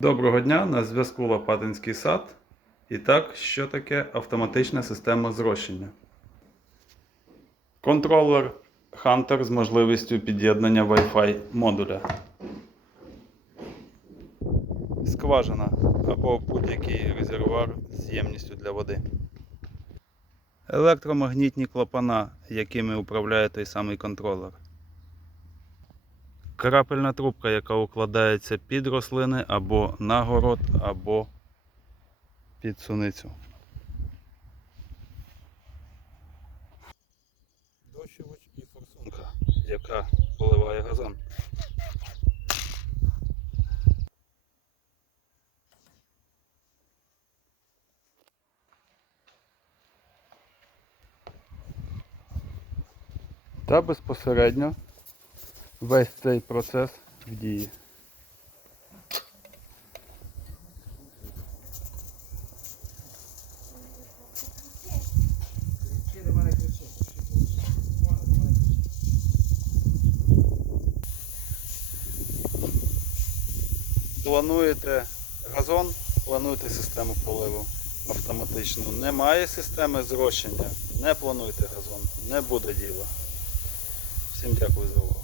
Доброго дня, на зв'язку Лопатинський сад. І так, що таке автоматична система зрощення? Контролер Hunter з можливістю під'єднання Wi-Fi модуля. Скважина або будь-який резервуар з ємністю для води. Електромагнітні клапана, якими управляє той самий контролер. Крапельна трубка, яка укладається під рослини або на город, або під суницю. Дощувач і форсунка, яка поливає газон. Та безпосередньо весь цей процес в дії. Плануєте газон, плануєте систему поливу автоматично. Немає системи зрощення, не плануйте газон, не буде діла. Всім дякую за увагу.